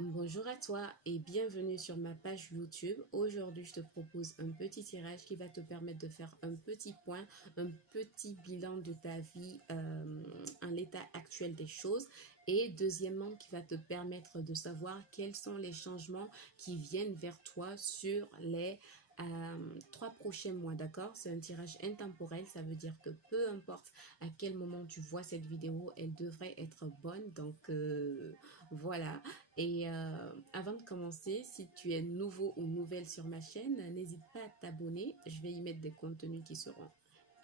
Bonjour à toi et bienvenue sur ma page YouTube. Aujourd'hui, je te propose un petit tirage qui va te permettre de faire un petit point, un petit bilan de ta vie en l'état actuel des choses. Et deuxièmement, qui va te permettre de savoir quels sont les changements qui viennent vers toi sur les 3 prochains mois, d'accord? C'est un tirage intemporel, ça veut dire que peu importe à quel moment tu vois cette vidéo, elle devrait être bonne. Donc, voilà. Et avant de commencer, si tu es nouveau ou nouvelle sur ma chaîne, n'hésite pas à t'abonner. Je vais y mettre des contenus qui seront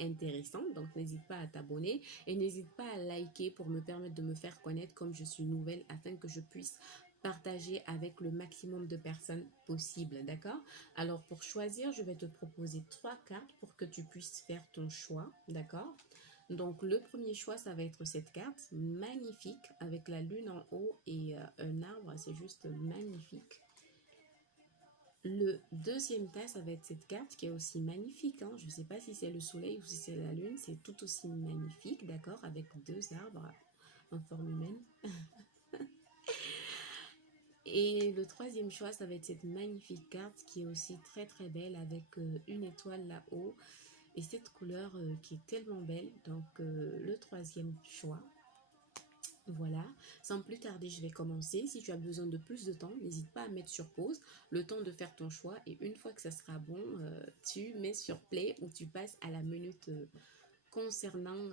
intéressants, donc n'hésite pas à t'abonner et n'hésite pas à liker pour me permettre de me faire connaître comme je suis nouvelle afin que je puisse partager avec le maximum de personnes possible, d'accord? Alors pour choisir, je vais te proposer 3 cartes pour que tu puisses faire ton choix, d'accord? Donc le premier choix, ça va être cette carte magnifique avec la lune en haut et un arbre, c'est juste magnifique. Le deuxième cas, ça va être cette carte qui est aussi magnifique, hein. Je ne sais pas si c'est le soleil ou si c'est la lune, c'est tout aussi magnifique, d'accord, avec 2 arbres en forme humaine. Et le troisième choix, ça va être cette magnifique carte qui est aussi très très belle avec une étoile là-haut et cette couleur qui est tellement belle. Donc le troisième choix. Voilà, sans plus tarder, je vais commencer. Si tu as besoin de plus de temps, n'hésite pas à mettre sur pause, le temps de faire ton choix. Et une fois que ça sera bon, tu mets sur play ou tu passes à la minute concernant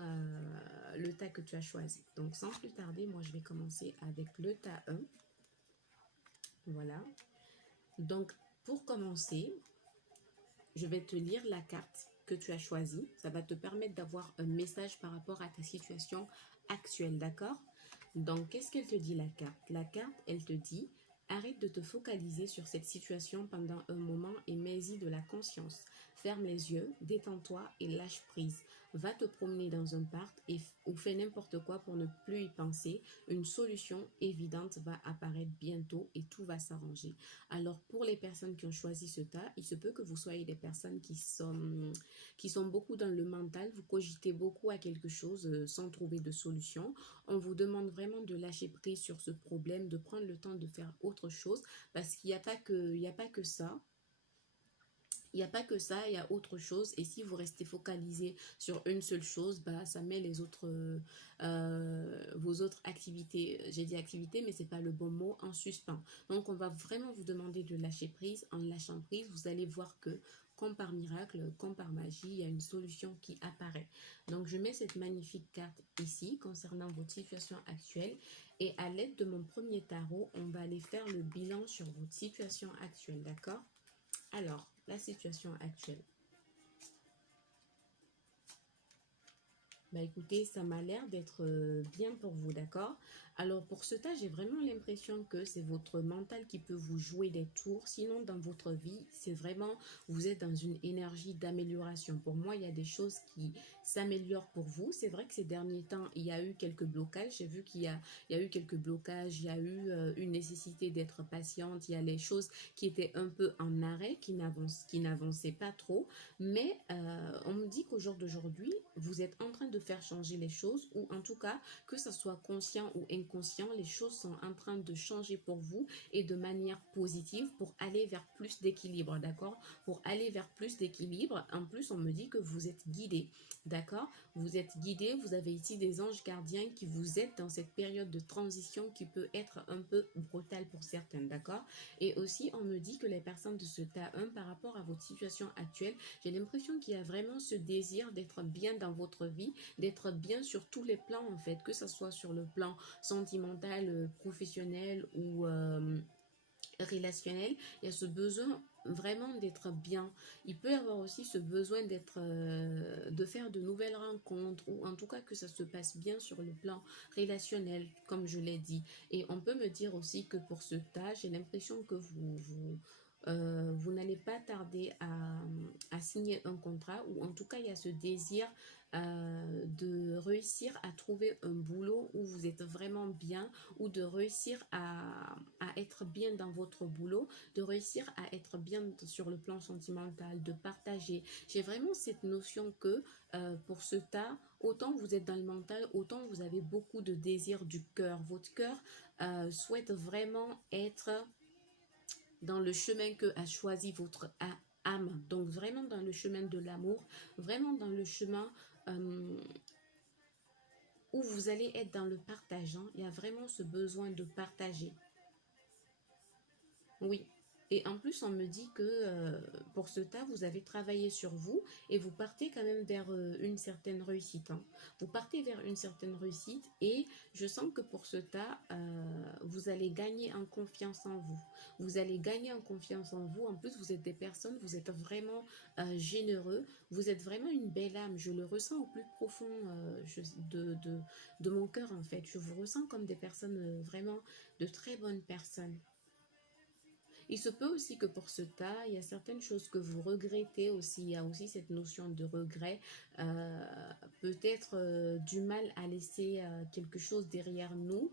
le tas que tu as choisi. Donc sans plus tarder, moi je vais commencer avec le tas 1. Voilà. Donc pour commencer, je vais te lire la carte que tu as choisie. Ça va te permettre d'avoir un message par rapport à ta situation actuelle, d'accord? Donc, qu'est-ce qu'elle te dit, la carte? La carte, elle te dit, arrête de te focaliser sur cette situation pendant un moment et mets-y de la conscience. Ferme les yeux, détends-toi et lâche prise. Va te promener dans un parc ou fais n'importe quoi pour ne plus y penser. Une solution évidente va apparaître bientôt et tout va s'arranger. Alors, pour les personnes qui ont choisi ce tas, il se peut que vous soyez des personnes qui sont beaucoup dans le mental. Vous cogitez beaucoup à quelque chose sans trouver de solution. On vous demande vraiment de lâcher prise sur ce problème, de prendre le temps de faire autre chose parce qu'il n'y a pas que, il n'y a pas que ça. Il n'y a pas que ça, il y a autre chose. Et si vous restez focalisé sur une seule chose, bah, ça met vos autres activités, j'ai dit activités, mais ce n'est pas le bon mot, en suspens. Donc, on va vraiment vous demander de lâcher prise. En lâchant prise, vous allez voir que, comme par miracle, comme par magie, il y a une solution qui apparaît. Donc, je mets cette magnifique carte ici concernant votre situation actuelle. Et à l'aide de mon premier tarot, on va aller faire le bilan sur votre situation actuelle, d'accord? Alors, la situation actuelle. Bah écoutez, ça m'a l'air d'être bien pour vous, d'accord? Alors pour ce tas, j'ai vraiment l'impression que c'est votre mental qui peut vous jouer des tours. Sinon, dans votre vie, c'est vraiment, vous êtes dans une énergie d'amélioration. Pour moi, il y a des choses qui s'améliorent pour vous. C'est vrai que ces derniers temps, il y a eu quelques blocages. J'ai vu qu'il y a eu quelques blocages, il y a eu une nécessité d'être patiente. Il y a les choses qui étaient un peu en arrêt, qui n'avançaient pas trop. Mais on me dit qu'au jour d'aujourd'hui, vous êtes en train de faire changer les choses, ou en tout cas, que ce soit conscient ou inconscient, les choses sont en train de changer pour vous et de manière positive pour aller vers plus d'équilibre, d'accord? Pour aller vers plus d'équilibre, en plus, on me dit que vous êtes guidé, d'accord? Vous êtes guidé, vous avez ici des anges gardiens qui vous aident dans cette période de transition qui peut être un peu brutale pour certains, d'accord? Et aussi, on me dit que les personnes de ce tas 1, par rapport à votre situation actuelle, j'ai l'impression qu'il y a vraiment ce désir d'être bien dans votre vie, d'être bien sur tous les plans en fait, que ce soit sur le plan sentimental, professionnel ou relationnel. Il y a ce besoin vraiment d'être bien. Il peut y avoir aussi ce besoin de faire de nouvelles rencontres ou en tout cas que ça se passe bien sur le plan relationnel, comme je l'ai dit. Et on peut me dire aussi que pour ce tas, j'ai l'impression que vous n'allez pas tarder à signer un contrat, ou en tout cas il y a ce désir de réussir à trouver un boulot où vous êtes vraiment bien, ou de réussir à être bien dans votre boulot, de réussir à être bien sur le plan sentimental, de partager. J'ai vraiment cette notion que pour ce tas, autant vous êtes dans le mental, autant vous avez beaucoup de désirs du cœur. Votre cœur souhaite vraiment être dans le chemin que a choisi votre âme. Donc vraiment dans le chemin de l'amour, vraiment dans le chemin où vous allez être dans le partage. Hein. Il y a vraiment ce besoin de partager. Oui. Et en plus, on me dit que pour ce tas, vous avez travaillé sur vous et vous partez quand même vers une certaine réussite. Hein. Vous partez vers une certaine réussite et je sens que pour ce tas, vous allez gagner en confiance en vous. Vous allez gagner en confiance en vous. En plus, vous êtes des personnes, vous êtes vraiment généreux. Vous êtes vraiment une belle âme. Je le ressens au plus profond de mon cœur en fait. Je vous ressens comme des personnes vraiment de très bonnes personnes. Il se peut aussi que pour ce tas, il y a certaines choses que vous regrettez aussi. Il y a aussi cette notion de regret. Euh, Peut-être du mal à laisser quelque chose derrière nous.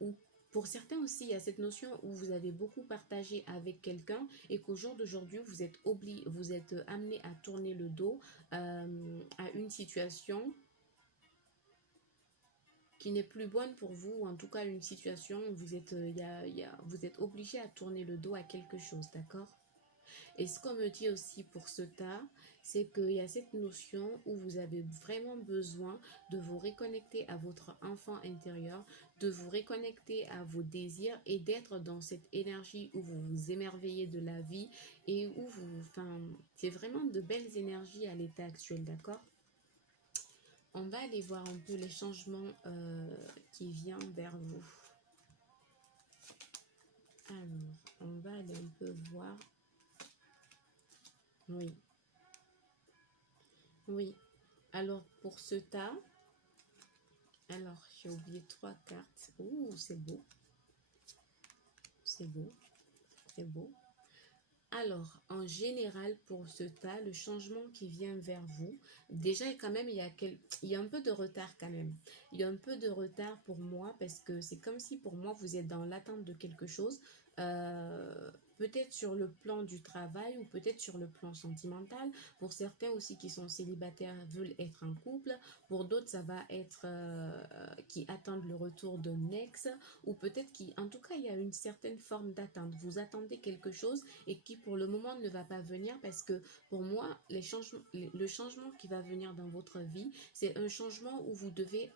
Ou pour certains aussi, il y a cette notion où vous avez beaucoup partagé avec quelqu'un et qu'au jour d'aujourd'hui, vous êtes amené à tourner le dos à une situation qui n'est plus bonne pour vous, ou en tout cas une situation où vous êtes obligé à tourner le dos à quelque chose, d'accord? Et ce qu'on me dit aussi pour ce tas, c'est qu'il y a cette notion où vous avez vraiment besoin de vous reconnecter à votre enfant intérieur, de vous reconnecter à vos désirs et d'être dans cette énergie où vous vous émerveillez de la vie et où c'est vraiment de belles énergies à l'état actuel, d'accord? On va aller voir un peu les changements qui viennent vers vous. Alors, on va aller un peu voir. Oui. Oui. Alors, pour ce tas, alors, j'ai oublié 3 cartes. Ouh, c'est beau. C'est beau. C'est beau. Alors, en général, pour ce tas, le changement qui vient vers vous, déjà, quand même, il y a un peu de retard quand même. Il y a un peu de retard pour moi parce que c'est comme si pour moi, vous êtes dans l'attente de quelque chose. Peut-être sur le plan du travail ou peut-être sur le plan sentimental. Pour certains aussi qui sont célibataires veulent être en couple. Pour d'autres, ça va être qui attendent le retour d'un ex, ou peut-être en tout cas, il y a une certaine forme d'attente. Vous attendez quelque chose et qui pour le moment ne va pas venir parce que pour moi, le changement qui va venir dans votre vie, c'est un changement où vous devez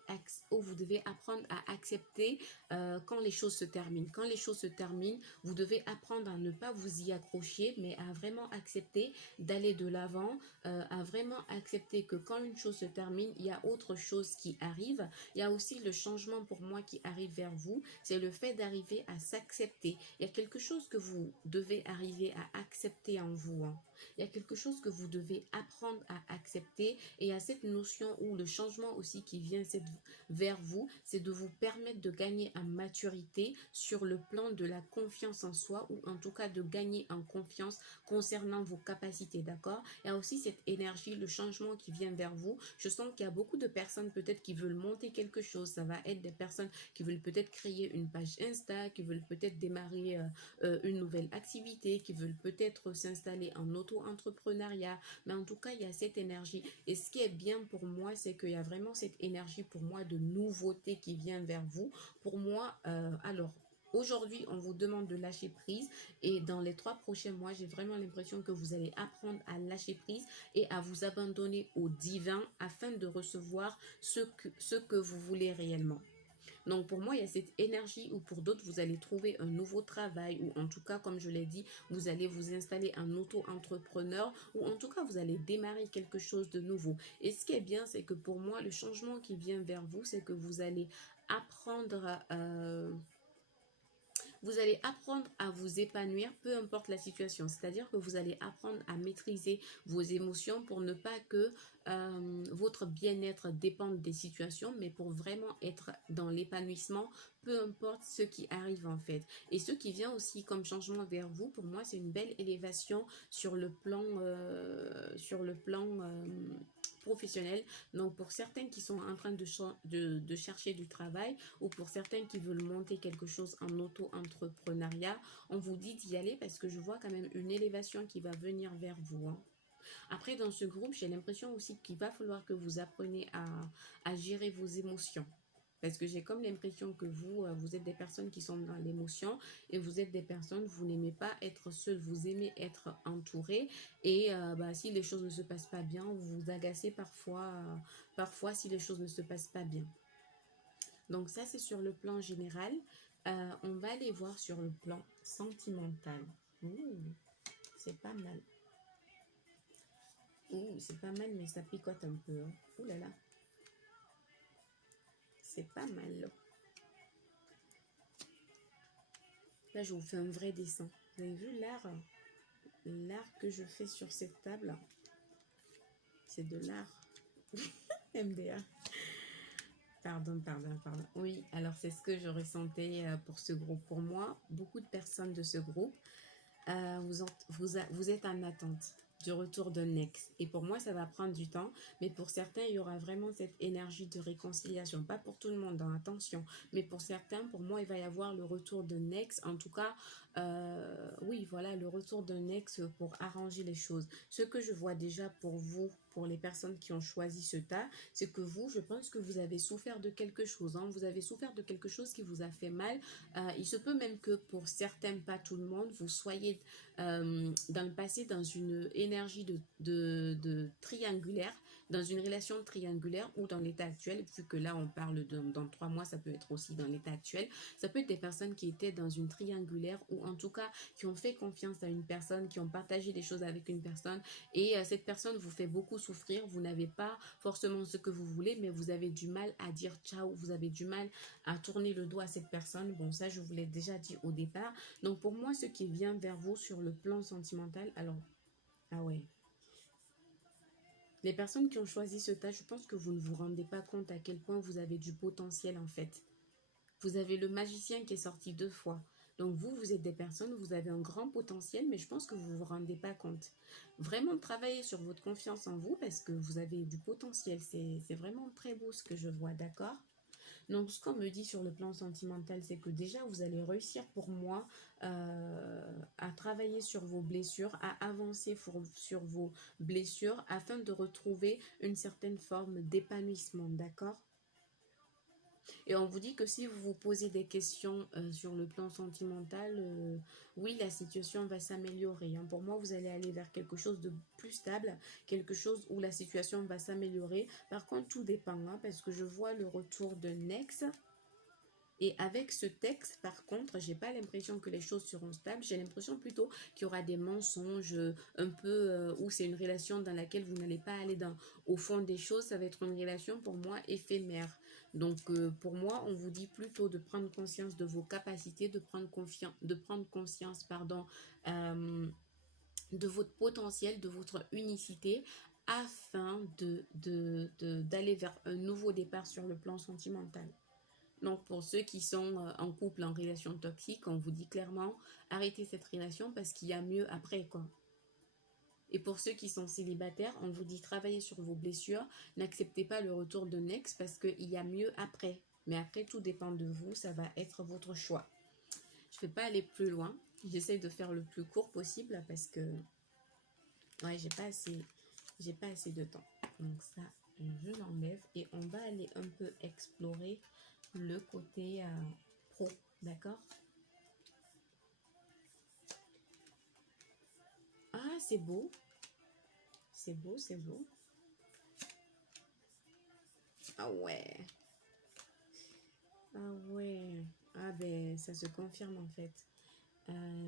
apprendre à accepter quand les choses se terminent. Quand les choses se terminent, vous devez apprendre à ne pas vous y accrocher, mais à vraiment accepter d'aller de l'avant, à vraiment accepter que quand une chose se termine, il y a autre chose qui arrive. Il y a aussi le changement pour moi qui arrive vers vous, c'est le fait d'arriver à s'accepter. Il y a quelque chose que vous devez arriver à accepter en vous. Hein. Il y a quelque chose que vous devez apprendre à accepter, et il y a cette notion où le changement aussi qui vient vers vous, c'est de vous permettre de gagner en maturité sur le plan de la confiance en soi, ou en tout cas de gagner en confiance concernant vos capacités, d'accord? Il y a aussi cette énergie, le changement qui vient vers vous. Je sens qu'il y a beaucoup de personnes peut-être qui veulent monter quelque chose. Ça va être des personnes qui veulent peut-être créer une page Insta, qui veulent peut-être démarrer une nouvelle activité, qui veulent peut-être s'installer en auto-entrepreneuriat. Mais en tout cas, il y a cette énergie. Et ce qui est bien pour moi, c'est qu'il y a vraiment cette énergie pour moi de nouveauté qui vient vers vous. Pour moi, alors, aujourd'hui, on vous demande de lâcher prise, et dans les 3 prochains mois, j'ai vraiment l'impression que vous allez apprendre à lâcher prise et à vous abandonner au divin afin de recevoir ce que vous voulez réellement. Donc pour moi, il y a cette énergie où pour d'autres, vous allez trouver un nouveau travail, ou en tout cas, comme je l'ai dit, vous allez vous installer en auto-entrepreneur, ou en tout cas, vous allez démarrer quelque chose de nouveau. Et ce qui est bien, c'est que pour moi, le changement qui vient vers vous, c'est que vous allez apprendre vous allez apprendre à vous épanouir, peu importe la situation. C'est-à-dire que vous allez apprendre à maîtriser vos émotions pour ne pas que votre bien-être dépende des situations, mais pour vraiment être dans l'épanouissement, peu importe ce qui arrive en fait. Et ce qui vient aussi comme changement vers vous, pour moi, c'est une belle élévation sur le plan, professionnel. Donc pour certains qui sont en train de chercher du travail ou pour certains qui veulent monter quelque chose en auto-entrepreneuriat, on vous dit d'y aller parce que je vois quand même une élévation qui va venir vers vous. Hein. Après, dans ce groupe, j'ai l'impression aussi qu'il va falloir que vous appreniez à gérer vos émotions. Parce que j'ai comme l'impression que vous êtes des personnes qui sont dans l'émotion et vous êtes des personnes, vous n'aimez pas être seul, vous aimez être entouré. Et si les choses ne se passent pas bien, vous vous agacez parfois si les choses ne se passent pas bien. Donc ça, c'est sur le plan général. On va aller voir sur le plan sentimental. C'est pas mal. C'est pas mal, mais ça picote un peu. Hein. Ouh là là. C'est pas mal. Là, je vous fais un vrai dessin. Vous avez vu l'art que je fais sur cette table? C'est de l'art. MDA. Pardon. Oui, alors c'est ce que je ressentais pour ce groupe. Pour moi, beaucoup de personnes de ce groupe, vous êtes en attente du retour d'un ex. Et pour moi, ça va prendre du temps. Mais pour certains, il y aura vraiment cette énergie de réconciliation. Pas pour tout le monde, hein, attention. Mais pour certains, pour moi, il va y avoir le retour d'un ex. En tout cas, oui, voilà, le retour d'un ex pour arranger les choses. Ce que je vois déjà pour vous, pour les personnes qui ont choisi ce tas, c'est que vous, je pense que vous avez souffert de quelque chose. Hein. Vous avez souffert de quelque chose qui vous a fait mal. Il se peut même que pour certains, pas tout le monde, vous soyez dans le passé dans une énergie de triangulaire, dans une relation triangulaire ou dans l'état actuel, vu que là on parle dans 3 mois, ça peut être aussi dans l'état actuel, ça peut être des personnes qui étaient dans une triangulaire ou en tout cas qui ont fait confiance à une personne, qui ont partagé des choses avec une personne et cette personne vous fait beaucoup souffrir, vous n'avez pas forcément ce que vous voulez, mais vous avez du mal à dire ciao, vous avez du mal à tourner le dos à cette personne. Bon, ça je vous l'ai déjà dit au départ. Donc pour moi, ce qui vient vers vous sur le plan sentimental, alors, ah ouais, les personnes qui ont choisi ce tas, je pense que vous ne vous rendez pas compte à quel point vous avez du potentiel en fait. Vous avez le magicien qui est sorti 2 fois. Donc vous êtes des personnes, vous avez un grand potentiel, mais je pense que vous ne vous rendez pas compte. Vraiment travailler sur votre confiance en vous parce que vous avez du potentiel. C'est vraiment très beau ce que je vois, d'accord? Donc, ce qu'on me dit sur le plan sentimental, c'est que déjà, vous allez réussir pour moi à travailler sur vos blessures, à avancer sur vos blessures afin de retrouver une certaine forme d'épanouissement, d'accord? Et on vous dit que si vous vous posez des questions sur le plan sentimental, oui, la situation va s'améliorer. Hein. Pour moi, vous allez aller vers quelque chose de plus stable, quelque chose où la situation va s'améliorer. Par contre, tout dépend, hein, parce que je vois le retour d'un ex. Et avec ce texte, par contre, j'ai pas l'impression que les choses seront stables. J'ai l'impression plutôt qu'il y aura des mensonges un peu où c'est une relation dans laquelle vous n'allez pas aller au fond des choses. Ça va être une relation pour moi éphémère. Donc pour moi, on vous dit plutôt de prendre conscience de vos capacités, de prendre conscience, pardon, de votre potentiel, de votre unicité, afin d'aller vers un nouveau départ sur le plan sentimental. Donc, pour ceux qui sont en couple, en relation toxique, on vous dit clairement, arrêtez cette relation parce qu'il y a mieux après, quoi. Et pour ceux qui sont célibataires, on vous dit, travaillez sur vos blessures, n'acceptez pas le retour d'un ex parce qu'il y a mieux après. Mais après, tout dépend de vous, ça va être votre choix. Je ne vais pas aller plus loin. J'essaie de faire le plus court possible parce que, ouais, j'ai pas assez de temps. Donc ça, je l'enlève et on va aller un peu explorer le côté pro, d'accord? Ah, c'est beau. C'est beau, c'est beau. Ah ouais. Ah ouais. Ah ben, ça se confirme en fait.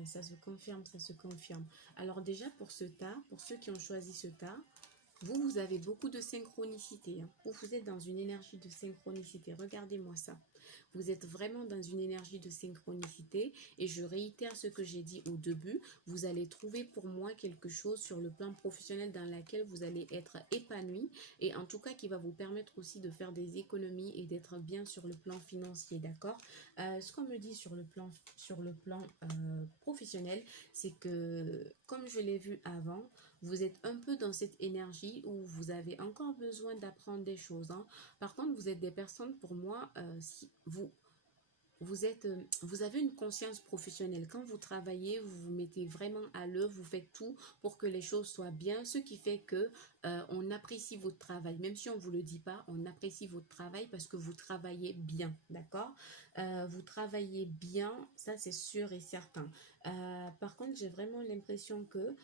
Ça se confirme, ça se confirme. Alors déjà pour ce tas, pour ceux qui ont choisi ce tas, Vous avez beaucoup de synchronicité, hein. Vous êtes dans une énergie de synchronicité. Regardez-moi ça. Vous êtes vraiment dans une énergie de synchronicité. Et je réitère ce que j'ai dit au début. Vous allez trouver pour moi quelque chose sur le plan professionnel dans lequel vous allez être épanoui. Et en tout cas, qui va vous permettre aussi de faire des économies et d'être bien sur le plan financier. D'accord? Ce qu'on me dit sur le plan professionnel, c'est que, comme je l'ai vu avant, vous êtes un peu dans cette énergie où vous avez encore besoin d'apprendre des choses, hein. Par contre, vous êtes des personnes, pour moi, si vous avez une conscience professionnelle. Quand vous travaillez, vous vous mettez vraiment à l'œuvre, vous faites tout pour que les choses soient bien, ce qui fait que on apprécie votre travail. Même si on ne vous le dit pas, on apprécie votre travail parce que vous travaillez bien, d'accord? Vous travaillez bien, ça c'est sûr et certain. Par contre, j'ai vraiment l'impression que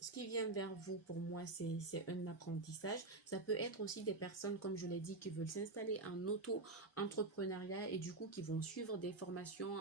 ce qui vient vers vous, pour moi, c'est un apprentissage. Ça peut être aussi des personnes, comme je l'ai dit, qui veulent s'installer en auto-entrepreneuriat et du coup, qui vont suivre des formations,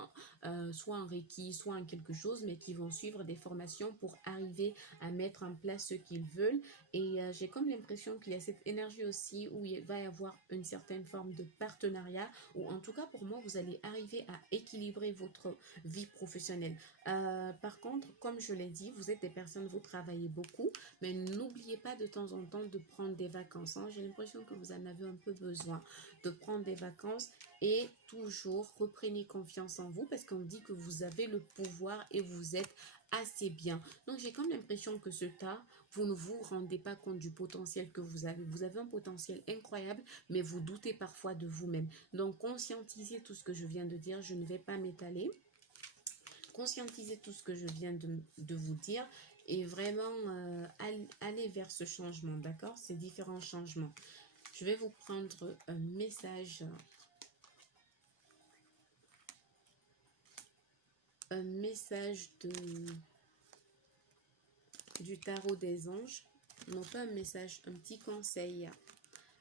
soit en Reiki, soit en quelque chose, mais qui vont suivre des formations pour arriver à mettre en place ce qu'ils veulent. Et j'ai comme l'impression qu'il y a cette énergie aussi où il va y avoir une certaine forme de partenariat, ou en tout cas, pour moi, vous allez arriver à équilibrer votre vie professionnelle. Par contre, comme je l'ai dit, vous êtes des personnes, vous travaillez beaucoup, mais n'oubliez pas de temps en temps de prendre des vacances, hein. J'ai l'impression que vous en avez un peu besoin de prendre des vacances et toujours reprenez confiance en vous parce qu'on dit que vous avez le pouvoir et vous êtes assez bien. Donc j'ai comme l'impression que ce tas, vous ne vous rendez pas compte du potentiel que vous avez. Vous avez un potentiel incroyable, mais vous doutez parfois de vous-même. Donc conscientisez tout ce que je viens de dire. Je ne vais pas m'étaler. Conscientisez tout ce que je viens de vous dire et vraiment aller vers ce changement, d'accord? Ces différents changements. Je vais vous prendre un message du tarot des anges. Non, pas un message, un petit conseil.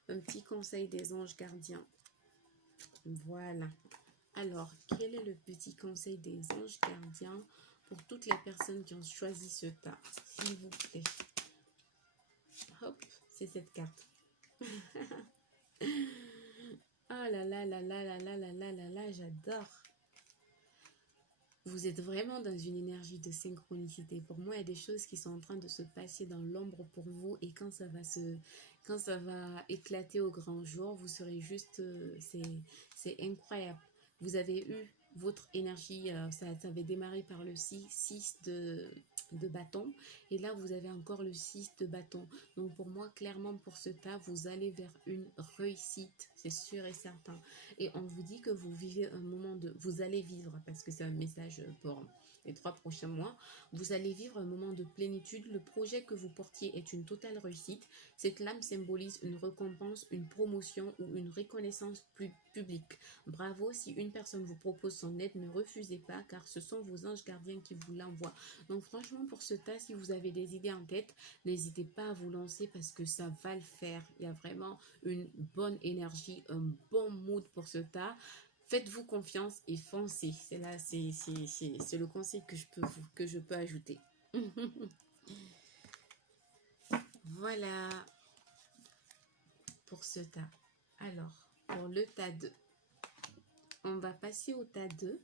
Un petit conseil des anges gardiens. Voilà. Alors, quel est le petit conseil des anges gardiens pour toutes les personnes qui ont choisi ce tas, s'il vous plaît? Hop, c'est cette carte. Oh là là là là là là là là là là, j'adore. Vous êtes vraiment dans une énergie de synchronicité. Pour moi, il y a des choses qui sont en train de se passer dans l'ombre pour vous et quand ça va éclater au grand jour, vous serez juste, c'est incroyable. Vous avez eu votre énergie, ça avait démarré par le 6 de bâton et là vous avez encore le 6 de bâton. Donc pour moi, clairement pour ce tas, vous allez vers une réussite, c'est sûr et certain. Et on vous dit que vous vivez un moment vous allez vivre, parce que c'est un message pour les 3 prochains mois, vous allez vivre un moment de plénitude. Le projet que vous portiez est une totale réussite. Cette lame symbolise une récompense, une promotion ou une reconnaissance plus publique. Bravo, si une personne vous propose son aide, ne refusez pas, car ce sont vos anges gardiens qui vous l'envoient. Donc franchement, pour ce tas, si vous avez des idées en tête, n'hésitez pas à vous lancer parce que ça va le faire. Il y a vraiment une bonne énergie, un bon mood pour ce tas. Faites-vous confiance et foncez. C'est là, c'est le conseil que je peux ajouter. Voilà pour ce tas. Alors, pour le tas 2, on va passer au tas 2.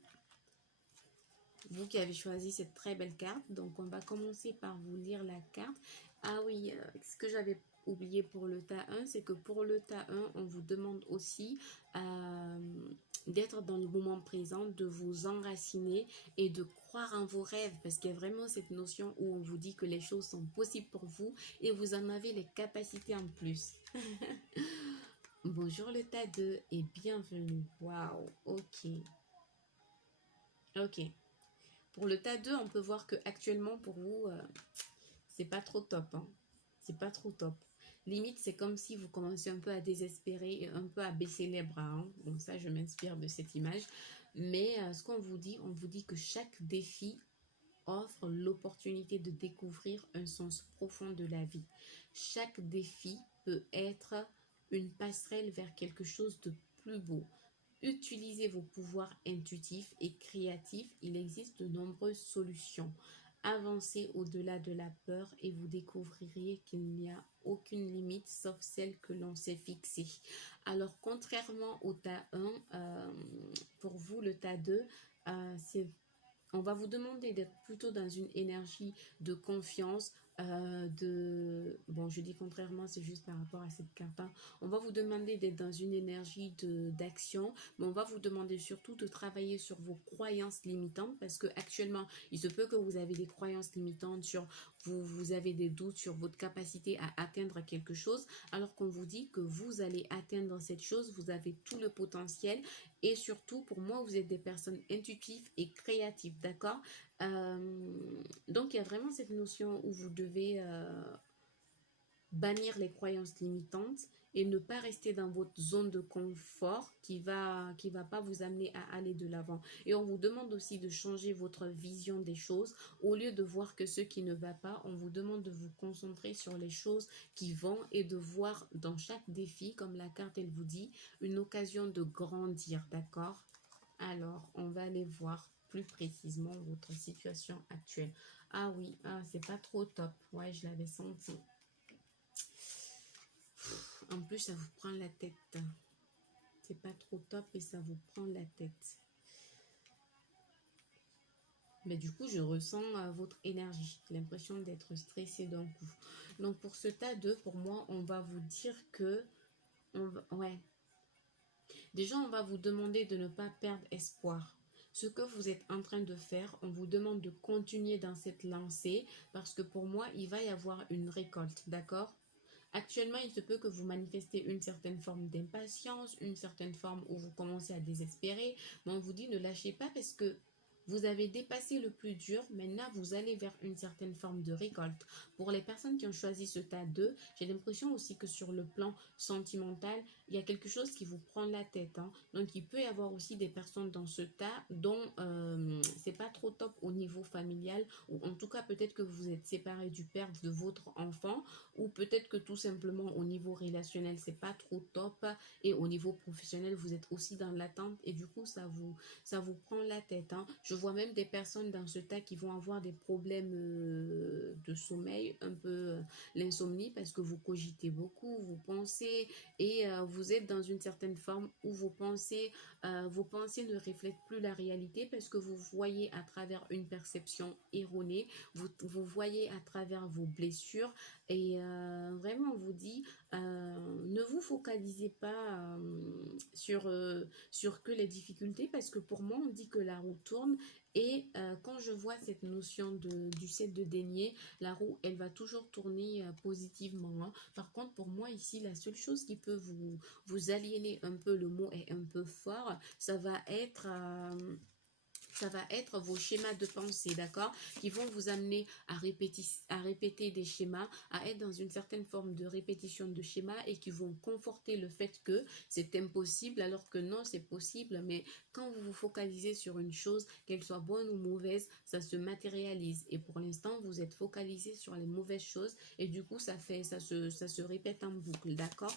Vous qui avez choisi cette très belle carte, donc on va commencer par vous lire la carte. Ah oui, ce que j'avais oublié pour le tas 1, c'est que pour le tas 1, on vous demande aussi d'être dans le moment présent, de vous enraciner et de croire en vos rêves, parce qu'il y a vraiment cette notion où on vous dit que les choses sont possibles pour vous et vous en avez les capacités en plus. Bonjour le tas 2 et bienvenue. Waouh, ok. Ok. Pour le tas 2, on peut voir que actuellement pour vous, c'est pas trop top, hein. C'est pas trop top. Limite, c'est comme si vous commencez un peu à désespérer et un peu à baisser les bras, hein. Bon, ça, je m'inspire de cette image. Mais ce qu'on vous dit, on vous dit que chaque défi offre l'opportunité de découvrir un sens profond de la vie. Chaque défi peut être une passerelle vers quelque chose de plus beau. Utilisez vos pouvoirs intuitifs et créatifs. Il existe de nombreuses solutions. Avancez au-delà de la peur et vous découvririez qu'il n'y a aucune limite sauf celle que l'on s'est fixée. Alors, contrairement au tas 1, pour vous, le tas 2, c'est on va vous demander d'être plutôt dans une énergie de confiance, bon, je dis contrairement, c'est juste par rapport à cette carte, hein. On va vous demander d'être dans une énergie d'action, mais on va vous demander surtout de travailler sur vos croyances limitantes parce que actuellement, il se peut que vous avez des croyances limitantes sur vous avez des doutes sur votre capacité à atteindre quelque chose, alors qu'on vous dit que vous allez atteindre cette chose, vous avez tout le potentiel et surtout, pour moi, vous êtes des personnes intuitives et créatives, d'accord? Donc, il y a vraiment cette notion où vous devez bannir les croyances limitantes et ne pas rester dans votre zone de confort qui va pas vous amener à aller de l'avant. Et on vous demande aussi de changer votre vision des choses. Au lieu de voir que ce qui ne va pas, on vous demande de vous concentrer sur les choses qui vont et de voir dans chaque défi, comme la carte elle vous dit, une occasion de grandir, d'accord? Alors, on va aller voir plus précisément votre situation actuelle. Ah oui, c'est pas trop top. Ouais, je l'avais senti. En plus, ça vous prend la tête. C'est pas trop top et ça vous prend la tête. Mais du coup, je ressens votre énergie. L'impression d'être stressé d'un coup. Donc, pour ce tas 2, pour moi, on va vous dire que... ouais. Déjà, on va vous demander de ne pas perdre espoir. Ce que vous êtes en train de faire, on vous demande de continuer dans cette lancée parce que pour moi, il va y avoir une récolte, d'accord? Actuellement, il se peut que vous manifestez une certaine forme d'impatience, une certaine forme où vous commencez à désespérer, mais on vous dit ne lâchez pas parce que vous avez dépassé le plus dur, maintenant vous allez vers une certaine forme de récolte. Pour les personnes qui ont choisi ce tas 2, j'ai l'impression aussi que sur le plan sentimental, il y a quelque chose qui vous prend la tête, hein. Donc il peut y avoir aussi des personnes dans ce tas dont c'est pas trop top au niveau familial, ou en tout cas peut-être que vous êtes séparés du père de votre enfant, ou peut-être que tout simplement au niveau relationnel c'est pas trop top et au niveau professionnel vous êtes aussi dans l'attente et du coup ça vous prend la tête, hein. Je vois même des personnes dans ce tas qui vont avoir des problèmes de sommeil, un peu l'insomnie parce que vous cogitez beaucoup, vous pensez et vous êtes dans une certaine forme où vos pensées ne reflètent plus la réalité parce que vous voyez à travers une perception erronée, vous voyez à travers vos blessures et vraiment on vous dit ne vous focalisez pas sur que les difficultés parce que pour moi on dit que la roue tourne et quand je vois cette notion du 7 de denier, la roue elle va toujours tourner positivement, hein. Par contre pour moi ici la seule chose qui peut vous aliéner un peu, le mot est un peu fort, ça va être vos schémas de pensée, d'accord, qui vont vous amener à répéter des schémas, à être dans une certaine forme de répétition de schémas et qui vont conforter le fait que c'est impossible alors que non, c'est possible. Mais quand vous vous focalisez sur une chose, qu'elle soit bonne ou mauvaise, ça se matérialise. Et pour l'instant, vous êtes focalisé sur les mauvaises choses et du coup, ça se répète en boucle, d'accord?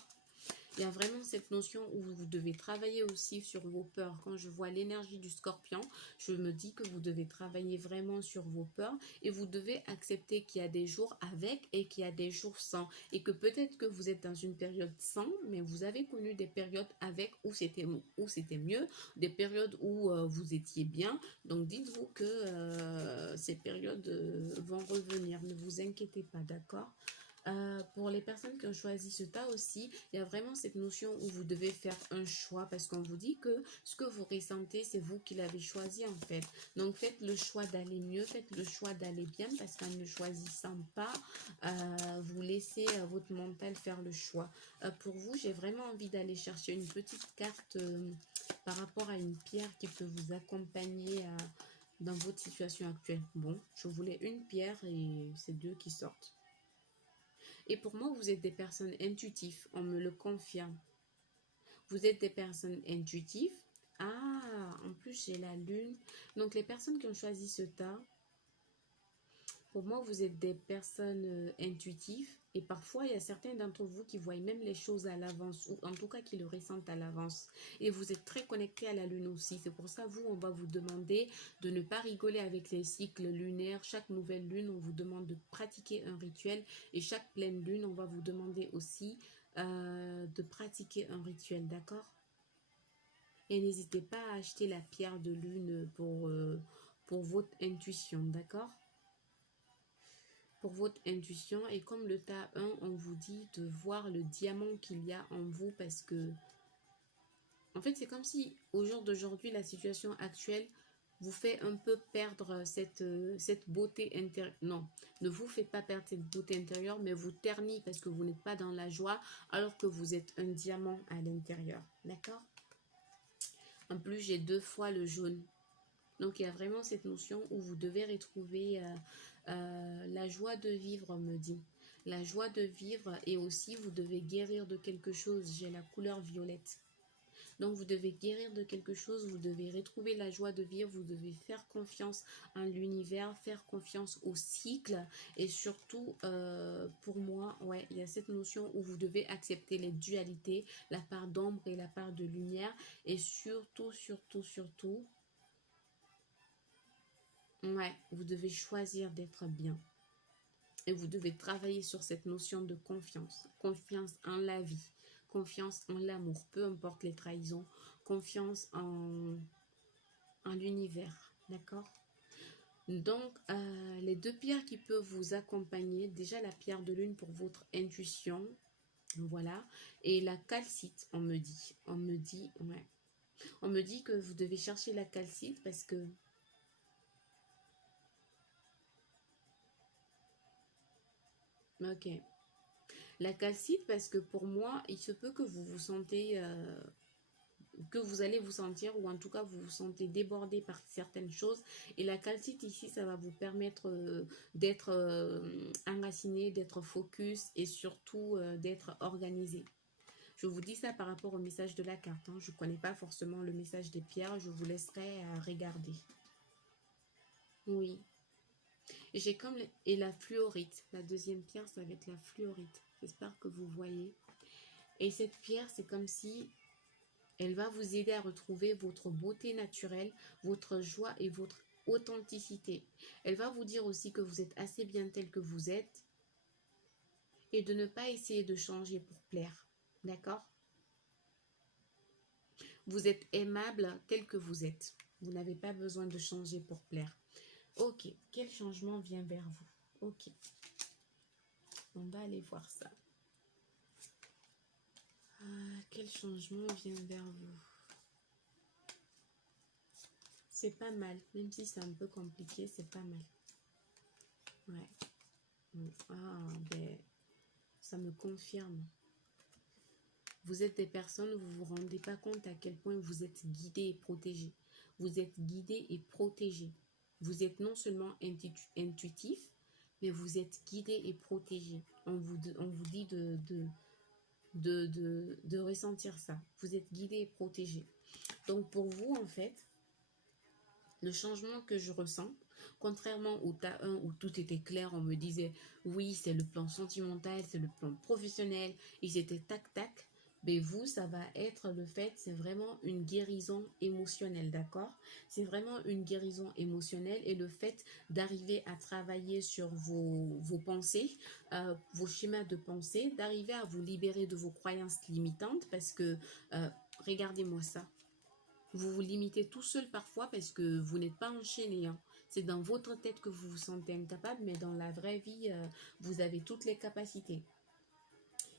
Il y a vraiment cette notion où vous devez travailler aussi sur vos peurs. Quand je vois l'énergie du scorpion, je me dis que vous devez travailler vraiment sur vos peurs et vous devez accepter qu'il y a des jours avec et qu'il y a des jours sans. Et que peut-être que vous êtes dans une période sans, mais vous avez connu des périodes avec où c'était mieux, des périodes où vous étiez bien. Donc dites-vous que ces périodes vont revenir. Ne vous inquiétez pas, d'accord? Pour les personnes qui ont choisi ce tas aussi, il y a vraiment cette notion où vous devez faire un choix parce qu'on vous dit que ce que vous ressentez, c'est vous qui l'avez choisi en fait. Donc faites le choix d'aller mieux, faites le choix d'aller bien parce qu'en ne choisissant pas, vous laissez votre mental faire le choix. Pour vous, j'ai vraiment envie d'aller chercher une petite carte par rapport à une pierre qui peut vous accompagner dans votre situation actuelle. Bon, je voulais une pierre et c'est deux qui sortent. Et pour moi, vous êtes des personnes intuitives, on me le confirme. Vous êtes des personnes intuitives. Ah, en plus, j'ai la lune. Donc, les personnes qui ont choisi ce tas, Pour moi, vous êtes des personnes intuitives et parfois, il y a certains d'entre vous qui voient même les choses à l'avance ou en tout cas qui le ressentent à l'avance. Et vous êtes très connectés à la lune aussi. C'est pour ça, vous, on va vous demander de ne pas rigoler avec les cycles lunaires. Chaque nouvelle lune, on vous demande de pratiquer un rituel et chaque pleine lune, on va vous demander aussi de pratiquer un rituel, d'accord? Et n'hésitez pas à acheter la pierre de lune pour votre intuition, d'accord? Pour votre intuition. Et comme le tas 1, on vous dit de voir le diamant qu'il y a en vous parce que, en fait, c'est comme si au jour d'aujourd'hui, la situation actuelle vous fait un peu perdre cette beauté intérieure. Non, ne vous faites pas perdre cette beauté intérieure, mais vous ternit parce que vous n'êtes pas dans la joie alors que vous êtes un diamant à l'intérieur, d'accord? En plus, j'ai 2 fois le jaune. Donc, il y a vraiment cette notion où vous devez retrouver la joie de vivre, on me dit. La joie de vivre et aussi, vous devez guérir de quelque chose. J'ai la couleur violette. Donc, vous devez guérir de quelque chose, vous devez retrouver la joie de vivre, vous devez faire confiance en l'univers, faire confiance au cycle. Et surtout, pour moi, ouais, il y a cette notion où vous devez accepter les dualités, la part d'ombre et la part de lumière. Et surtout, surtout, surtout, ouais, vous devez choisir d'être bien. Et vous devez travailler sur cette notion de confiance. Confiance en la vie, confiance en l'amour, peu importe les trahisons, confiance en l'univers, d'accord? Donc, les 2 pierres qui peuvent vous accompagner, déjà la pierre de lune pour votre intuition, voilà, et la calcite, on me dit, ouais. On me dit que vous devez chercher la calcite parce que, ok, la calcite parce que pour moi, il se peut que vous vous sentez que vous allez vous sentir ou en tout cas vous vous sentez débordé par certaines choses et la calcite ici ça va vous permettre d'être enraciné, d'être focus et surtout d'être organisé. Je vous dis ça par rapport au message de la carte, hein. Je ne connais pas forcément le message des pierres, je vous laisserai regarder. Oui, j'ai comme et la fluorite, la deuxième pierre ça va être la fluorite, j'espère que vous voyez. Et cette pierre c'est comme si elle va vous aider à retrouver votre beauté naturelle, votre joie et votre authenticité. Elle va vous dire aussi que vous êtes assez bien tel que vous êtes et de ne pas essayer de changer pour plaire. D'accord? Vous êtes aimable tel que vous êtes. Vous n'avez pas besoin de changer pour plaire. Ok, quel changement vient vers vous? Ok, on va aller voir ça. Quel changement vient vers vous? C'est pas mal, même si c'est un peu compliqué, c'est pas mal. Ouais. Ah, ben, ça me confirme. Vous êtes des personnes, vous ne vous rendez pas compte à quel point vous êtes guidé et protégé. Vous êtes guidé et protégé. Vous êtes non seulement intuitif, mais vous êtes guidé et protégé. On vous dit de ressentir ça. Vous êtes guidé et protégé. Donc pour vous, en fait, le changement que je ressens, contrairement au tas 1 où tout était clair, on me disait oui, c'est le plan sentimental, c'est le plan professionnel, et c'était tac-tac. Mais vous, ça va être le fait, c'est vraiment une guérison émotionnelle, d'accord? C'est vraiment une guérison émotionnelle et le fait d'arriver à travailler sur vos pensées, vos schémas de pensée, d'arriver à vous libérer de vos croyances limitantes parce que, regardez-moi ça. Vous vous limitez tout seul parfois parce que vous n'êtes pas enchaîné, hein. C'est dans votre tête que vous vous sentez incapable, mais dans la vraie vie, vous avez toutes les capacités.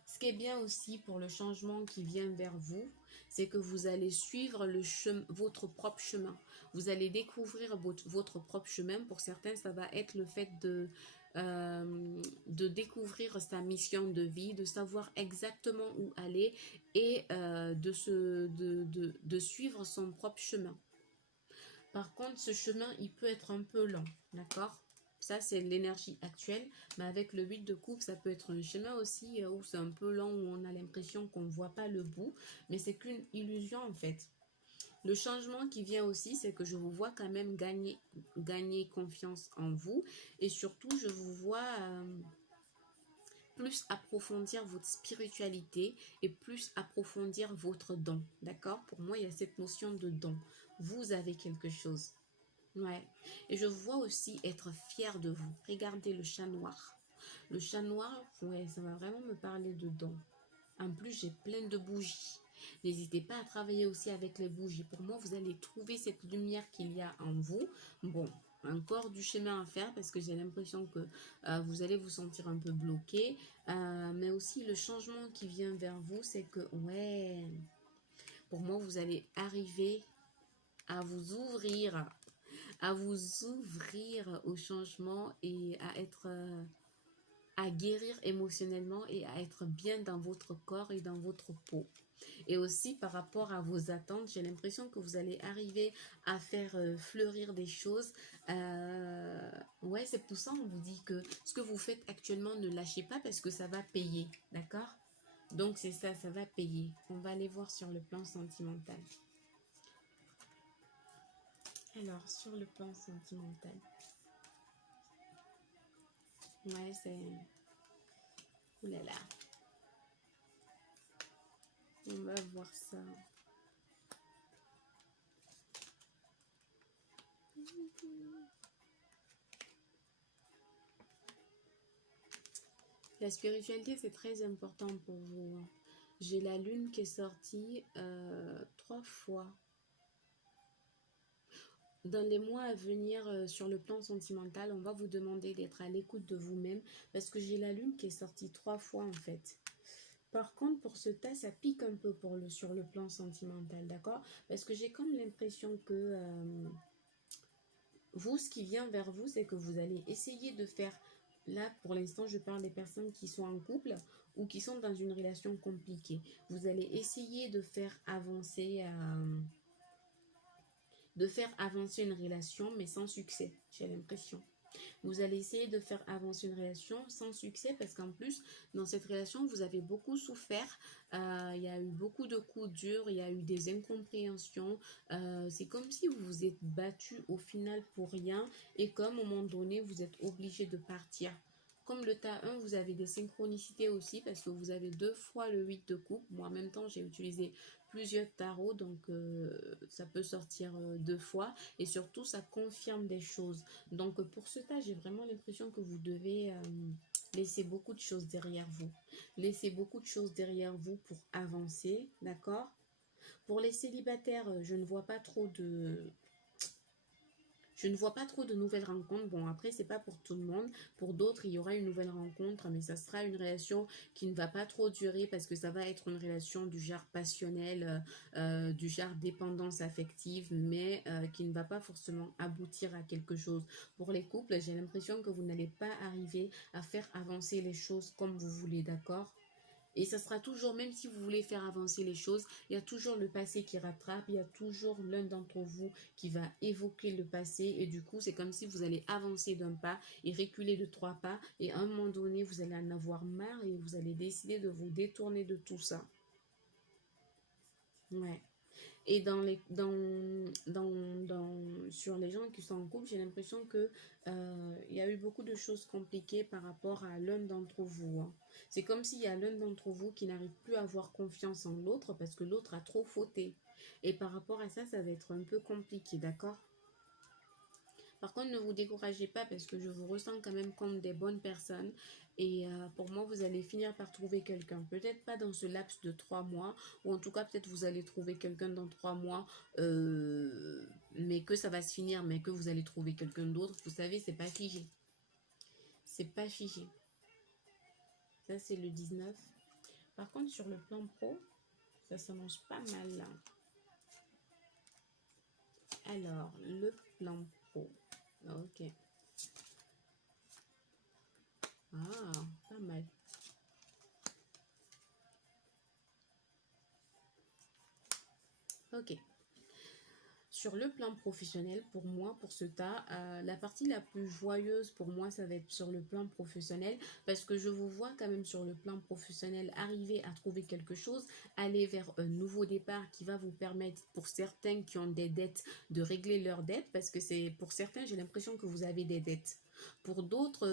Ce qui est bien aussi pour le changement qui vient vers vous, c'est que vous allez suivre votre propre chemin. Vous allez découvrir votre propre chemin. Pour certains, ça va être le fait de découvrir sa mission de vie, de savoir exactement où aller et de suivre son propre chemin. Par contre, ce chemin, il peut être un peu lent, d'accord? Ça, c'est l'énergie actuelle. Mais avec le 8 de coupe, ça peut être un chemin aussi où c'est un peu lent, où on a l'impression qu'on ne voit pas le bout. Mais c'est qu'une illusion, en fait. Le changement qui vient aussi, c'est que je vous vois quand même gagner confiance en vous. Et surtout, je vous vois plus approfondir votre spiritualité et plus approfondir votre don. D'accord? Pour moi, il y a cette notion de don. Vous avez quelque chose. Ouais. Et je vois aussi être fier de vous. Regardez le chat noir. Le chat noir, ouais, ça va vraiment me parler de don. En plus, j'ai plein de bougies. N'hésitez pas à travailler aussi avec les bougies. Pour moi, vous allez trouver cette lumière qu'il y a en vous. Bon, encore du chemin à faire parce que j'ai l'impression que vous allez vous sentir un peu bloqué. Mais aussi, le changement qui vient vers vous, c'est que, ouais, pour moi, vous allez arriver à vous ouvrir au changement et à être... à guérir émotionnellement et à être bien dans votre corps et dans votre peau. Et aussi par rapport à vos attentes, j'ai l'impression que vous allez arriver à faire fleurir des choses. Ouais, c'est pour ça qu'on vous dit que ce que vous faites actuellement, ne lâchez pas parce que ça va payer, d'accord? Donc c'est ça, ça va payer. On va aller voir sur le plan sentimental. Alors, sur le plan sentimental. Ouais, c'est... Ouh là là. On va voir ça. La spiritualité, c'est très important pour vous. J'ai la lune qui est sortie 3 fois. Dans les mois à venir, sur le plan sentimental, on va vous demander d'être à l'écoute de vous-même parce que j'ai la lune qui est sortie 3 fois en fait. Par contre, pour ce tas, ça pique un peu sur le plan sentimental, d'accord? Parce que j'ai comme l'impression que vous, ce qui vient vers vous, c'est que vous allez essayer de faire... Là, pour l'instant, je parle des personnes qui sont en couple ou qui sont dans une relation compliquée. Vous allez essayer de faire avancer... une relation, mais sans succès, j'ai l'impression. Vous allez essayer de faire avancer une relation sans succès parce qu'en plus, dans cette relation, vous avez beaucoup souffert. Il y a eu beaucoup de coups durs, il y a eu des incompréhensions. C'est comme si vous vous êtes battu au final pour rien et comme à un moment donné, vous êtes obligé de partir. Comme le tas 1, vous avez des synchronicités aussi parce que vous avez 2 fois le 8 de coupe. Moi, en même temps, j'ai utilisé plusieurs tarots, donc ça peut sortir 2 fois. Et surtout, ça confirme des choses. Donc, pour ce tas, j'ai vraiment l'impression que vous devez laisser beaucoup de choses derrière vous. Laissez beaucoup de choses derrière vous pour avancer, d'accord? Pour les célibataires, je ne vois pas trop de... Je ne vois pas trop de nouvelles rencontres. Bon, après, c'est pas pour tout le monde. Pour d'autres, il y aura une nouvelle rencontre, mais ça sera une relation qui ne va pas trop durer parce que ça va être une relation du genre passionnel, du genre dépendance affective, mais qui ne va pas forcément aboutir à quelque chose. Pour les couples, j'ai l'impression que vous n'allez pas arriver à faire avancer les choses comme vous voulez, d'accord? Et ça sera toujours, même si vous voulez faire avancer les choses, il y a toujours le passé qui rattrape, il y a toujours l'un d'entre vous qui va évoquer le passé. Et du coup, c'est comme si vous allez avancer d'un pas et reculer de 3 pas. Et à un moment donné, vous allez en avoir marre et vous allez décider de vous détourner de tout ça. Ouais. Et sur les gens qui sont en couple, j'ai l'impression que il y a eu beaucoup de choses compliquées par rapport à l'un d'entre vous, hein. C'est comme s'il y a l'un d'entre vous qui n'arrive plus à avoir confiance en l'autre parce que l'autre a trop fauté. Et par rapport à ça, ça va être un peu compliqué, d'accord? Par contre, ne vous découragez pas parce que je vous ressens quand même comme des bonnes personnes. Et pour moi, vous allez finir par trouver quelqu'un. Peut-être pas dans ce laps de 3 mois. Ou en tout cas, peut-être vous allez trouver quelqu'un dans 3 mois. Mais que ça va se finir. Mais que vous allez trouver quelqu'un d'autre. Vous savez, c'est pas figé. C'est pas figé. Ça, c'est le 19. Par contre, sur le plan pro, ça s'annonce pas mal là. Alors, le plan pro. Ok. Ah, pas mal. Ok. sur le plan professionnel, pour moi, pour ce tas, la partie la plus joyeuse pour moi, ça va être sur le plan professionnel, parce que je vous vois quand même sur le plan professionnel arriver à trouver quelque chose, aller vers un nouveau départ qui va vous permettre, pour certains qui ont des dettes, de régler leurs dettes, parce que c'est pour certains, j'ai l'impression que vous avez des dettes. Pour d'autres,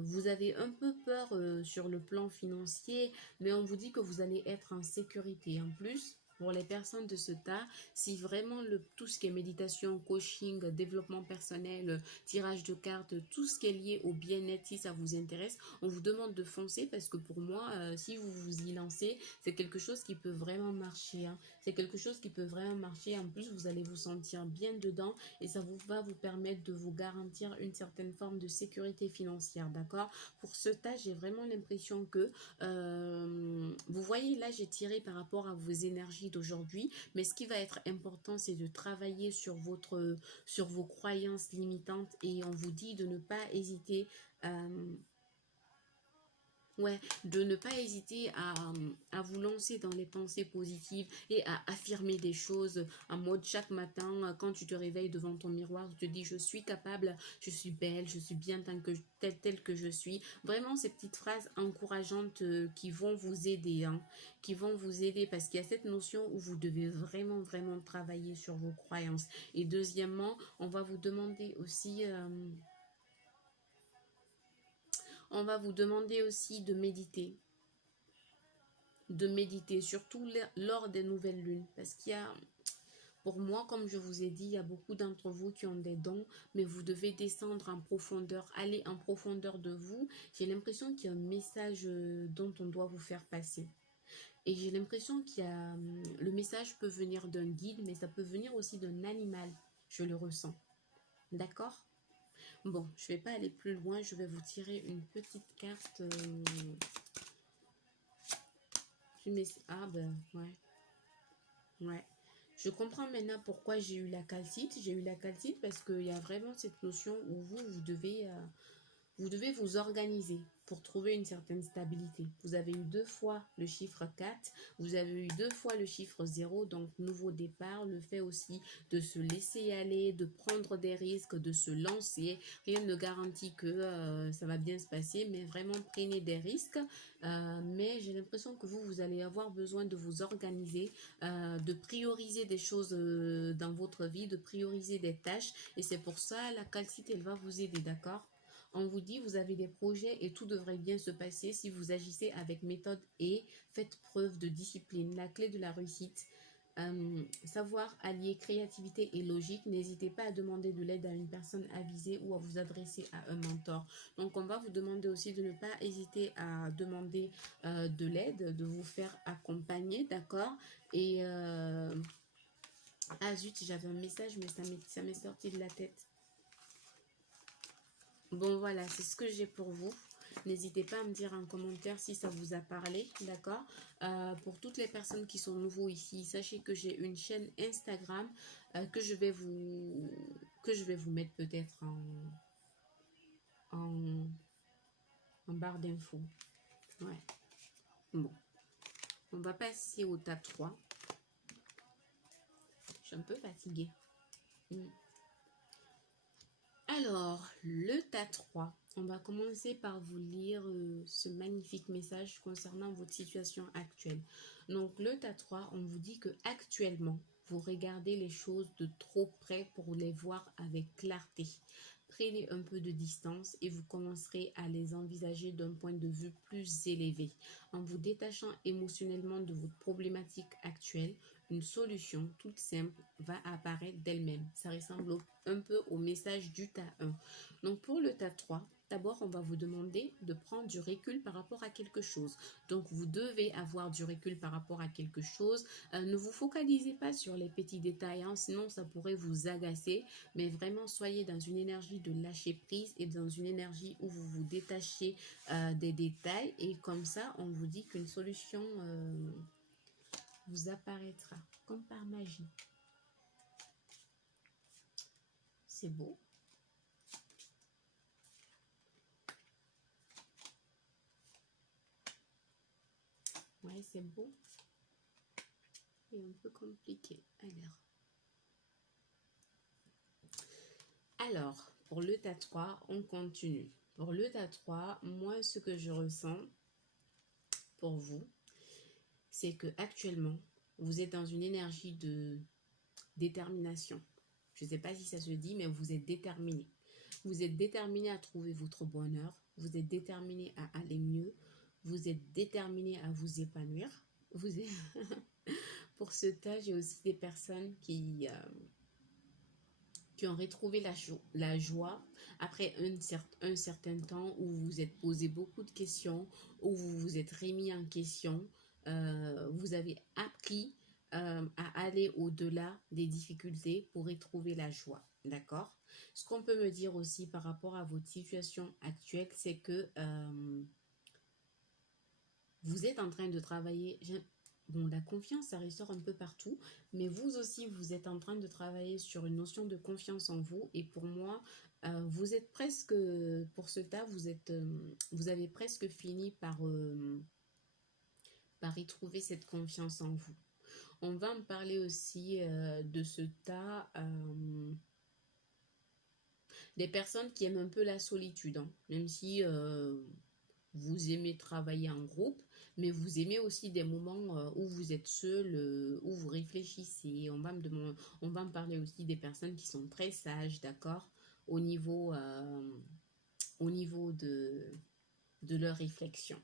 vous avez un peu peur sur le plan financier, mais on vous dit que vous allez être en sécurité. En plus, pour les personnes de ce tas, si vraiment tout ce qui est méditation, coaching, développement personnel, tirage de cartes, tout ce qui est lié au bien-être, si ça vous intéresse, on vous demande de foncer parce que pour moi, si vous vous y lancez, c'est quelque chose qui peut vraiment marcher. Hein. C'est quelque chose qui peut vraiment marcher. En plus, vous allez vous sentir bien dedans et ça va vous permettre de vous garantir une certaine forme de sécurité financière. D'accord? Pour ce tas, j'ai vraiment l'impression que vous voyez, là, j'ai tiré par rapport à vos énergies d'aujourd'hui, mais ce qui va être important, c'est de travailler sur vos croyances limitantes et on vous dit de ne pas hésiter ouais, de ne pas hésiter à vous lancer dans les pensées positives et à affirmer des choses en mode chaque matin, quand tu te réveilles devant ton miroir, tu te dis je suis capable, je suis belle, je suis bien telle que je suis. Vraiment ces petites phrases encourageantes qui vont vous aider, hein, qui vont vous aider parce qu'il y a cette notion où vous devez vraiment travailler sur vos croyances. Et deuxièmement, on va vous demander aussi... on va vous demander aussi de méditer, surtout lors des nouvelles lunes, parce qu'il y a, pour moi, comme je vous ai dit, il y a beaucoup d'entre vous qui ont des dons, mais vous devez descendre en profondeur, aller en profondeur de vous. J'ai l'impression qu'il y a un message dont on doit vous faire passer. Et j'ai l'impression qu'il y a, le message peut venir d'un guide, mais ça peut venir aussi d'un animal, je le ressens. D'accord? Bon, je ne vais pas aller plus loin, je vais vous tirer une petite carte. Ah ben, ouais. Ouais. Je comprends maintenant pourquoi j'ai eu la calcite. J'ai eu la calcite parce qu'il y a vraiment cette notion où vous devez vous organiser pour trouver une certaine stabilité. Vous avez eu 2 fois le chiffre 4, vous avez eu 2 fois le chiffre 0, donc nouveau départ, le fait aussi de se laisser aller, de prendre des risques, de se lancer. Rien ne garantit que ça va bien se passer, mais vraiment prenez des risques. Mais j'ai l'impression que vous allez avoir besoin de vous organiser, de prioriser des choses dans votre vie, de prioriser des tâches. Et c'est pour ça, la calcite, elle va vous aider, d'accord? On vous dit, vous avez des projets et tout devrait bien se passer si vous agissez avec méthode et faites preuve de discipline. La clé de la réussite, savoir allier créativité et logique. N'hésitez pas à demander de l'aide à une personne avisée ou à vous adresser à un mentor. Donc, on va vous demander aussi de ne pas hésiter à demander de l'aide, de vous faire accompagner, d'accord? Et ah zut, j'avais un message, mais ça m'est sorti de la tête. Bon, voilà, c'est ce que j'ai pour vous. N'hésitez pas à me dire en commentaire si ça vous a parlé, d'accord? Pour toutes les personnes qui sont nouveaux ici, sachez que j'ai une chaîne Instagram que je vais vous mettre peut-être en, en barre d'infos. Ouais. Bon, on va passer au tas 3. Je suis un peu fatiguée. Alors, le tas 3, on va commencer par vous lire ce magnifique message concernant votre situation actuelle. Donc, le tas 3, on vous dit que actuellement, vous regardez les choses de trop près pour les voir avec clarté. Prenez un peu de distance et vous commencerez à les envisager d'un point de vue plus élevé. En vous détachant émotionnellement de votre problématique actuelle, une solution toute simple va apparaître d'elle-même. Ça ressemble un peu au message du tas 1. Donc pour le tas 3, d'abord on va vous demander de prendre du recul par rapport à quelque chose. Donc vous devez avoir du recul par rapport à quelque chose. Ne vous focalisez pas sur les petits détails, hein, sinon ça pourrait vous agacer. Mais vraiment soyez dans une énergie de lâcher prise et dans une énergie où vous vous détachez des détails. Et comme ça, on vous dit qu'une solution vous apparaîtra comme par magie. C'est beau. Ouais, c'est beau. Et un peu compliqué. Alors. Alors, pour le tas 3, on continue. Pour le tas 3, moi, ce que je ressens pour vous, c'est que actuellement, vous êtes dans une énergie de détermination. Je ne sais pas si ça se dit, mais vous êtes déterminé. Vous êtes déterminé à trouver votre bonheur. Vous êtes déterminé à aller mieux. Vous êtes déterminé à vous épanouir. Vous êtes... Pour ce tas, j'ai aussi des personnes qui ont retrouvé la joie après un certain temps où vous vous êtes posé beaucoup de questions, où vous vous êtes remis en question. Vous avez appris à aller au-delà des difficultés pour retrouver la joie. D'accord? Ce qu'on peut me dire aussi par rapport à votre situation actuelle, c'est que vous êtes en train de travailler. Bon, la confiance, ça ressort un peu partout, mais vous aussi, vous êtes en train de travailler sur une notion de confiance en vous. Et pour moi, vous êtes presque, pour ce tas, vous avez presque fini par y trouver cette confiance en vous. On va me parler aussi de ce tas, des personnes qui aiment un peu la solitude, hein, même si vous aimez travailler en groupe, mais vous aimez aussi des moments où vous êtes seul, où vous réfléchissez. On va me parler aussi des personnes qui sont très sages, d'accord, au niveau de leur réflexion.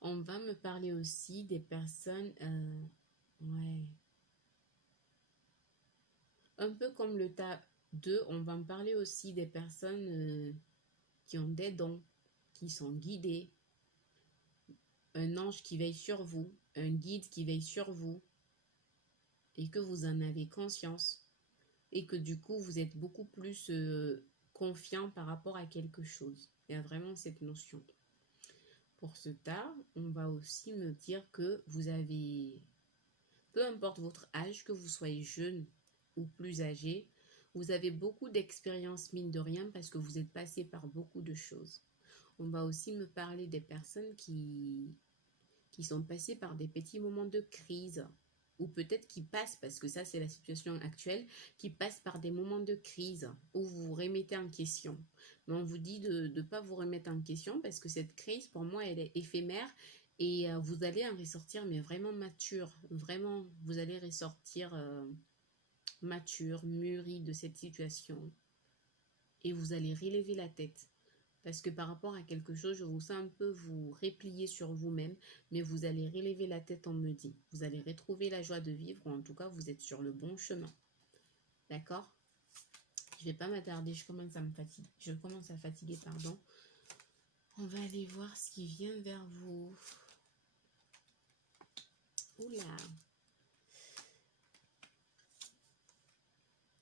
On va me parler aussi des personnes, ouais, un peu comme le tas 2, on va me parler aussi des personnes qui ont des dons, qui sont guidées, un ange qui veille sur vous, un guide qui veille sur vous, et que vous en avez conscience, et que du coup, vous êtes beaucoup plus confiant par rapport à quelque chose. Il y a vraiment cette notion. Pour ce tas, on va aussi me dire que vous avez, peu importe votre âge, que vous soyez jeune ou plus âgé, vous avez beaucoup d'expérience mine de rien parce que vous êtes passé par beaucoup de choses. On va aussi me parler des personnes qui sont passées par des petits moments de crise, ou peut-être qui passent, parce que ça c'est la situation actuelle, qui passent par des moments de crise où vous vous remettez en question. Mais on vous dit de ne pas vous remettre en question parce que cette crise, pour moi, elle est éphémère et vous allez en ressortir, mais vraiment mature. Vraiment, vous allez ressortir mature, mûri de cette situation et vous allez relever la tête. Parce que par rapport à quelque chose, je vous sens un peu vous replier sur vous-même, mais vous allez relever la tête, on me dit. Vous allez retrouver la joie de vivre, ou en tout cas, vous êtes sur le bon chemin. D'accord? Je ne vais pas m'attarder, je commence à fatiguer, pardon. On va aller voir ce qui vient vers vous. Oula!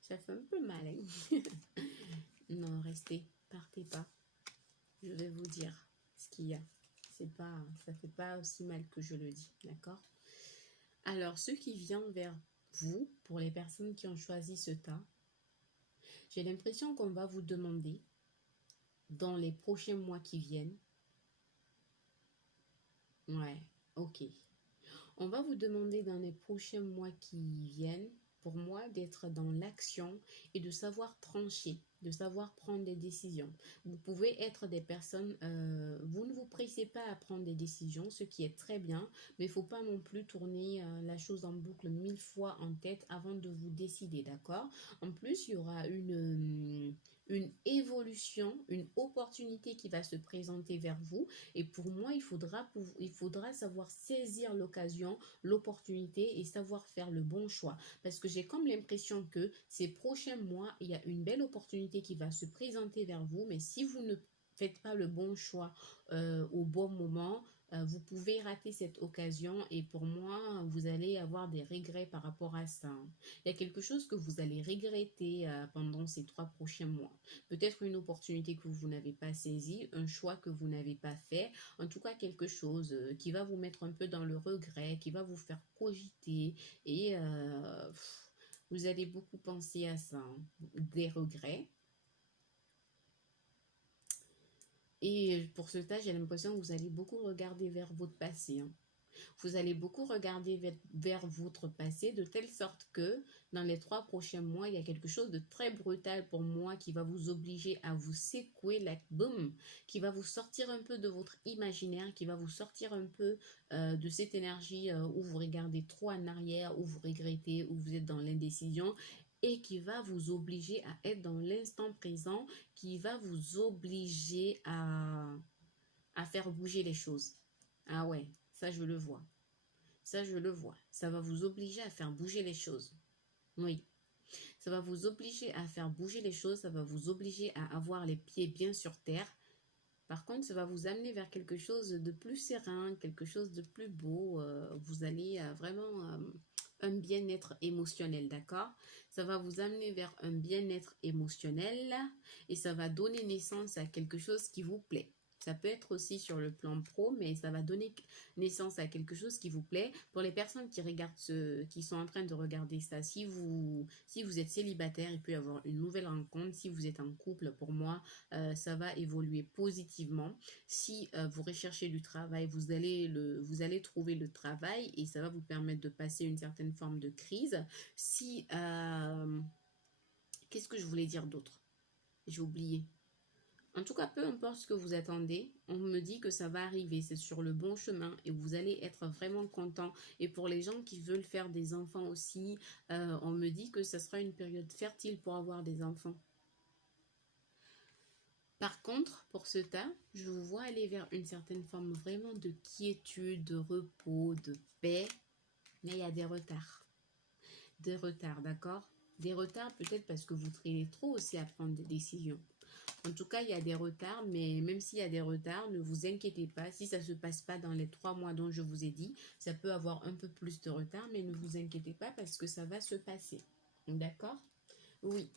Ça fait un peu mal, hein? Non, restez, partez pas. Je vais vous dire ce qu'il y a. Ça fait pas aussi mal que je le dis, d'accord? Alors, ce qui vient vers vous, pour les personnes qui ont choisi ce tas, j'ai l'impression qu'on va vous demander, dans les prochains mois qui viennent, ouais, ok, on va vous demander dans les prochains mois qui viennent, pour moi, d'être dans l'action et de savoir trancher, de savoir prendre des décisions. Vous pouvez être des personnes, vous ne vous pressez pas à prendre des décisions, ce qui est très bien, mais il ne faut pas non plus tourner la chose en boucle 1000 fois en tête avant de vous décider, d'accord? En plus, il y aura une évolution, une opportunité qui va se présenter vers vous, et pour moi, il faudra savoir saisir l'occasion, l'opportunité et savoir faire le bon choix. Parce que j'ai comme l'impression que ces prochains mois, il y a une belle opportunité qui va se présenter vers vous. Mais si vous ne faites pas le bon choix au bon moment, vous pouvez rater cette occasion. Et pour moi, vous allez avoir des regrets par rapport à ça. Il y a quelque chose que vous allez regretter pendant ces 3 prochains mois. Peut-être une opportunité que vous n'avez pas saisie, un choix que vous n'avez pas fait. En tout cas, quelque chose qui va vous mettre un peu dans le regret, qui va vous faire cogiter et vous allez beaucoup penser à ça, hein, des regrets. Et pour ce tas, j'ai l'impression que vous allez beaucoup regarder vers votre passé, hein. Vous allez beaucoup regarder vers votre passé de telle sorte que dans les 3 prochains mois, il y a quelque chose de très brutal pour moi qui va vous obliger à vous secouer, like boom, qui va vous sortir un peu de votre imaginaire, qui va vous sortir un peu de cette énergie où vous regardez trop en arrière, où vous regrettez, où vous êtes dans l'indécision et qui va vous obliger à être dans l'instant présent, qui va vous obliger à faire bouger les choses. Ah ouais, ça je le vois. Ça je le vois. Ça va vous obliger à faire bouger les choses. Oui. Ça va vous obliger à faire bouger les choses. Ça va vous obliger à avoir les pieds bien sur terre. Par contre, ça va vous amener vers quelque chose de plus serein, quelque chose de plus beau. Vous allez vraiment un bien-être émotionnel, d'accord? Ça va vous amener vers un bien-être émotionnel et ça va donner naissance à quelque chose qui vous plaît. Ça peut être aussi sur le plan pro, mais ça va donner naissance à quelque chose qui vous plaît. Pour les personnes qui regardent qui sont en train de regarder ça, si vous êtes célibataire, il peut y avoir une nouvelle rencontre. Si vous êtes en couple, pour moi, ça va évoluer positivement. Si vous recherchez du travail, vous allez trouver le travail et ça va vous permettre de passer une certaine forme de crise. Si, qu'est-ce que je voulais dire d'autre? J'ai oublié. En tout cas, peu importe ce que vous attendez, on me dit que ça va arriver, c'est sur le bon chemin et vous allez être vraiment content. Et pour les gens qui veulent faire des enfants aussi, on me dit que ça sera une période fertile pour avoir des enfants. Par contre, pour ce tas, je vous vois aller vers une certaine forme vraiment de quiétude, de repos, de paix, mais il y a des retards. Des retards, d'accord? Des retards peut-être parce que vous traînez trop aussi à prendre des décisions. En tout cas, il y a des retards, mais même s'il y a des retards, ne vous inquiétez pas. Si ça ne se passe pas dans les 3 mois dont je vous ai dit, ça peut avoir un peu plus de retard, mais ne vous inquiétez pas parce que ça va se passer. D'accord? Oui.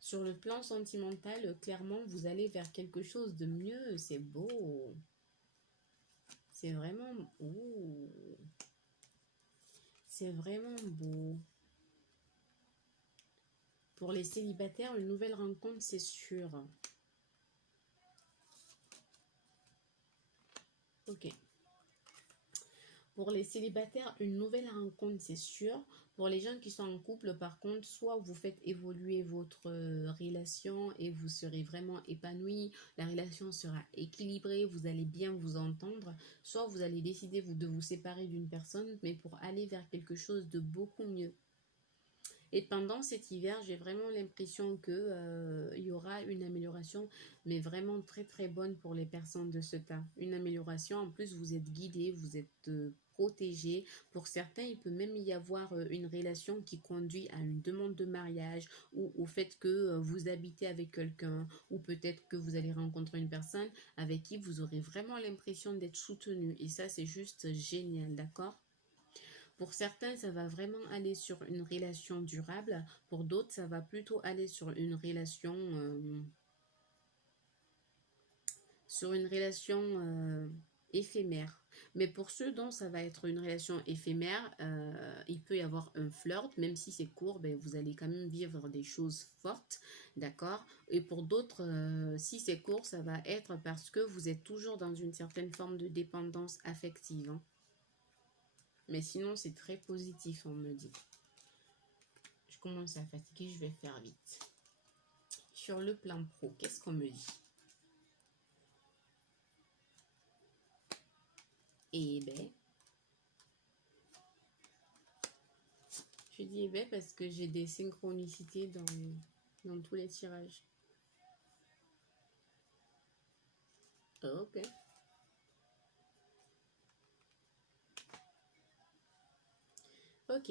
Sur le plan sentimental, clairement, vous allez vers quelque chose de mieux. C'est beau. C'est vraiment... Ouh. C'est vraiment beau. Pour les célibataires, une nouvelle rencontre, c'est sûr. Ok. Pour les célibataires, une nouvelle rencontre, c'est sûr. Pour les gens qui sont en couple, par contre, soit vous faites évoluer votre relation et vous serez vraiment épanoui, la relation sera équilibrée, vous allez bien vous entendre, soit vous allez décider de vous séparer d'une personne, mais pour aller vers quelque chose de beaucoup mieux. Et pendant cet hiver, j'ai vraiment l'impression que il y aura une amélioration, mais vraiment très très bonne pour les personnes de ce tas. Une amélioration, en plus vous êtes guidés, vous êtes protégés. Pour certains, il peut même y avoir une relation qui conduit à une demande de mariage ou au fait que vous habitez avec quelqu'un ou peut-être que vous allez rencontrer une personne avec qui vous aurez vraiment l'impression d'être soutenu. Et ça, c'est juste génial, d'accord? Pour certains, ça va vraiment aller sur une relation durable. Pour d'autres, ça va plutôt aller sur une relation éphémère. Mais pour ceux dont ça va être une relation éphémère, il peut y avoir un flirt, même si c'est court, ben, vous allez quand même vivre des choses fortes, d'accord? Et pour d'autres, si c'est court, ça va être parce que vous êtes toujours dans une certaine forme de dépendance affective, hein. Mais sinon, c'est très positif, on me dit. Je commence à fatiguer, je vais faire vite. Sur le plan pro, qu'est-ce qu'on me dit? Eh ben, je dis eh ben parce que j'ai des synchronicités dans tous les tirages. Ok. Ok.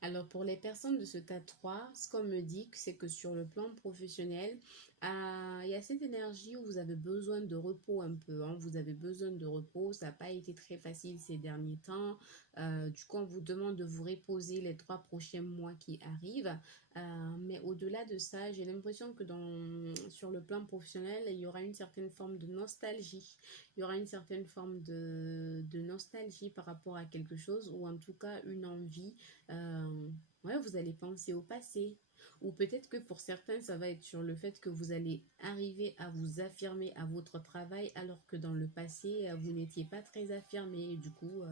Alors pour les personnes de ce tas 3, ce qu'on me dit, c'est que sur le plan professionnel, il y a cette énergie où vous avez besoin de repos un peu, hein. Vous avez besoin de repos, ça n'a pas été très facile ces derniers temps. Du coup, on vous demande de vous reposer les 3 prochains mois qui arrivent. Mais au-delà de ça, j'ai l'impression que sur le plan professionnel, il y aura une certaine forme de nostalgie. Il y aura une certaine forme de nostalgie par rapport à quelque chose ou en tout cas une envie. Ouais, vous allez penser au passé. Ou peut-être que pour certains, ça va être sur le fait que vous allez arriver à vous affirmer à votre travail alors que dans le passé, vous n'étiez pas très affirmé. Et du coup,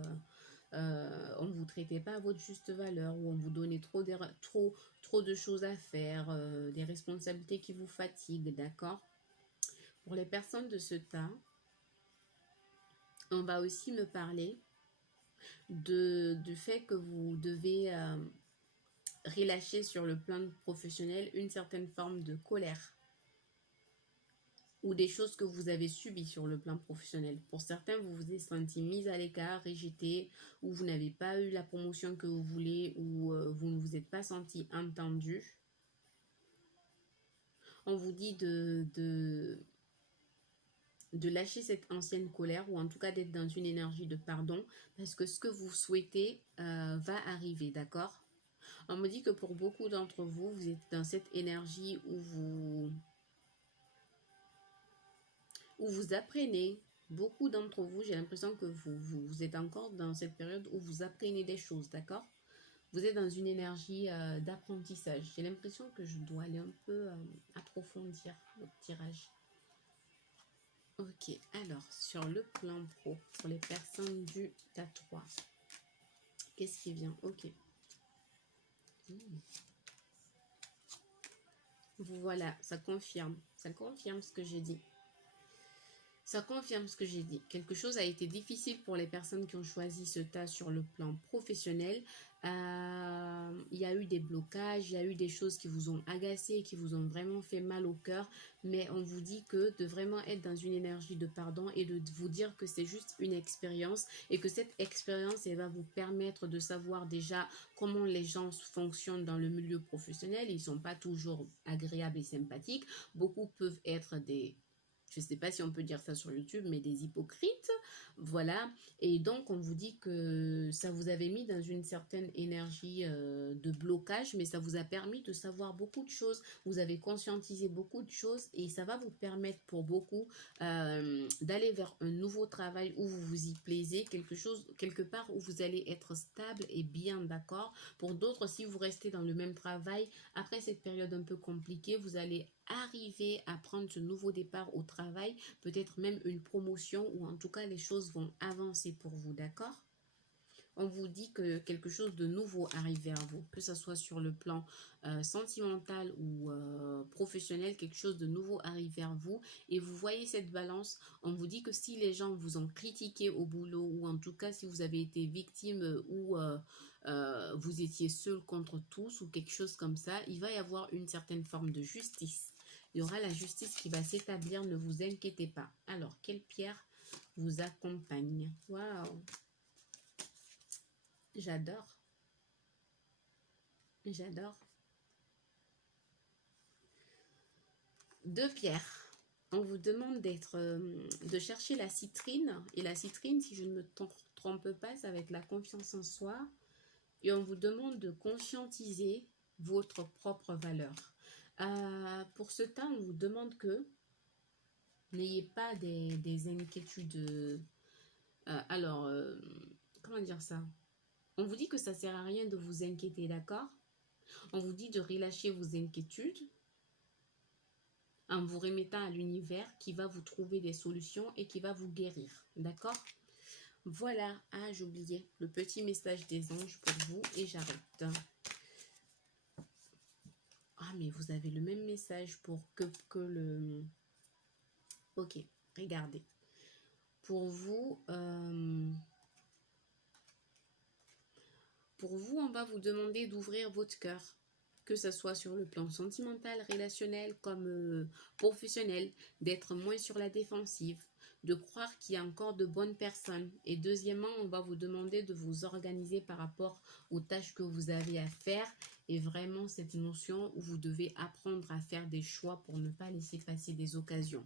on ne vous traitait pas à votre juste valeur, ou on vous donnait trop de choses à faire, des responsabilités qui vous fatiguent, d'accord? Pour les personnes de ce tas, on va aussi me parler du fait que vous devez relâcher sur le plan professionnel une certaine forme de colère ou des choses que vous avez subies sur le plan professionnel. Pour certains, vous vous êtes senti mis à l'écart, rejeté, ou vous n'avez pas eu la promotion que vous voulez, ou vous ne vous êtes pas senti entendu. On vous dit de lâcher cette ancienne colère, ou en tout cas d'être dans une énergie de pardon, parce que ce que vous souhaitez va arriver, d'accord? On me dit que pour beaucoup d'entre vous, vous êtes dans cette énergie où vous apprenez. Beaucoup d'entre vous, j'ai l'impression que vous êtes encore dans cette période où vous apprenez des choses, d'accord? Vous êtes dans une énergie d'apprentissage. J'ai l'impression que je dois aller un peu approfondir votre tirage. Ok, alors sur le plan pro, pour les personnes du tas 3, qu'est-ce qui vient? Ok. Voilà, ça confirme ce que j'ai dit. Ça confirme ce que j'ai dit. Quelque chose a été difficile pour les personnes qui ont choisi ce tas sur le plan professionnel. Il y a eu des blocages, il y a eu des choses qui vous ont agacé, qui vous ont vraiment fait mal au cœur. Mais on vous dit que de vraiment être dans une énergie de pardon et de vous dire que c'est juste une expérience et que cette expérience, elle va vous permettre de savoir déjà comment les gens fonctionnent dans le milieu professionnel. Ils ne sont pas toujours agréables et sympathiques. Beaucoup peuvent être je ne sais pas si on peut dire ça sur YouTube, mais des hypocrites, voilà. Et donc, on vous dit que ça vous avait mis dans une certaine énergie de blocage, mais ça vous a permis de savoir beaucoup de choses. Vous avez conscientisé beaucoup de choses et ça va vous permettre pour beaucoup d'aller vers un nouveau travail où vous vous y plaisez, quelque part où vous allez être stable et bien, d'accord. Pour d'autres, si vous restez dans le même travail, après cette période un peu compliquée, vous allez arriver à prendre ce nouveau départ au travail, peut-être même une promotion, ou en tout cas les choses vont avancer pour vous, d'accord? On vous dit que quelque chose de nouveau arrive vers vous, que ce soit sur le plan sentimental ou professionnel, quelque chose de nouveau arrive vers vous et vous voyez cette balance. On vous dit que si les gens vous ont critiqué au boulot, ou en tout cas si vous avez été victime ou vous étiez seul contre tous ou quelque chose comme ça, il va y avoir une certaine forme de justice. Il y aura la justice qui va s'établir, ne vous inquiétez pas. Alors, quelle pierre vous accompagne? Waouh! J'adore. J'adore. 2 pierres. On vous demande de chercher la citrine. Et la citrine, si je ne me trompe pas, ça va être la confiance en soi. Et on vous demande de conscientiser votre propre valeur. Pour ce temps, on vous demande que n'ayez pas des inquiétudes. Comment dire ça? On vous dit que ça ne sert à rien de vous inquiéter, d'accord? On vous dit de relâcher vos inquiétudes en vous remettant à l'univers qui va vous trouver des solutions et qui va vous guérir, d'accord? Voilà, j'oubliais le petit message des anges pour vous et j'arrête. Mais vous avez le même message pour que le... Ok, regardez. Pour vous, on va vous demander d'ouvrir votre cœur, que ce soit sur le plan sentimental, relationnel comme professionnel, d'être moins sur la défensive, de croire qu'il y a encore de bonnes personnes. Et deuxièmement, on va vous demander de vous organiser par rapport aux tâches que vous avez à faire. Et vraiment cette notion où vous devez apprendre à faire des choix pour ne pas laisser passer des occasions.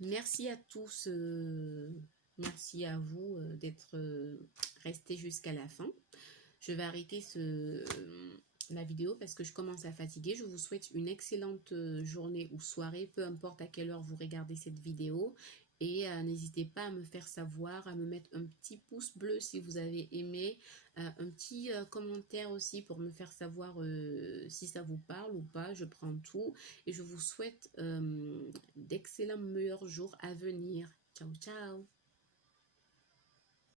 Merci à tous, merci à vous d'être restés jusqu'à la fin. Je vais arrêter la vidéo parce que je commence à fatiguer. Je vous souhaite une excellente journée ou soirée, peu importe à quelle heure vous regardez cette vidéo. Et n'hésitez pas à me faire savoir, à me mettre un petit pouce bleu si vous avez aimé, un petit commentaire aussi pour me faire savoir si ça vous parle ou pas. Je prends tout et je vous souhaite d'excellents meilleurs jours à venir. Ciao, ciao!